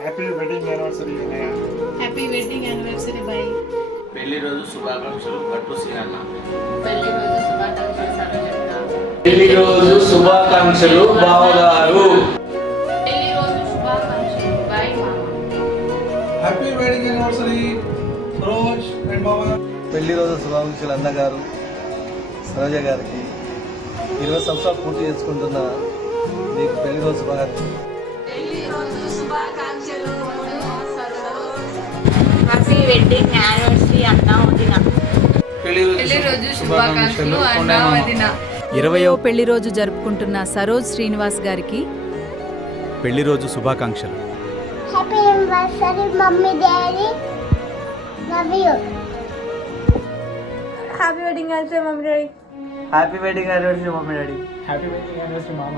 Happy wedding anniversary అన్నయ్య. Happy wedding anniversary boy. పెళ్లి రోజు శుభాకాంక్షలు పట్టు సీనన్న. పెళ్లి రోజు శుభాకాంక్షలు సరోజక్క. పెళ్లి రోజు శుభాకాంక్షలు బావగారు. పెళ్లి రోజు శుభాకాంక్షలు బాయ్ మామ. Happy wedding anniversary Saroj and మామ. పెళ్లి రోజు శుభాకాంక్షలు అన్నగారు సరోజ గారికి 20 సంవత్సరాలు పూర్తి చేసుకుంటున్న మీకు పెళ్లి రోజు శుభాకాంక్షలు. హ్యాపీ వెడ్డింగ్ యానివర్సరీ అన్న వదిన. పెళ్లి రోజు శుభాకాంక్షలు అన్న వదిన. 20వ పెళ్లి రోజు జరుపుకుంటున్న సరోజ్ శ్రీనివాస్ గారికి పెళ్లి రోజు శుభాకాంక్షలు. Happy anniversary mummy daddy love you. Happy wedding anniversary mummy daddy. Happy wedding anniversary mummy daddy. Happy wedding anniversary మామ.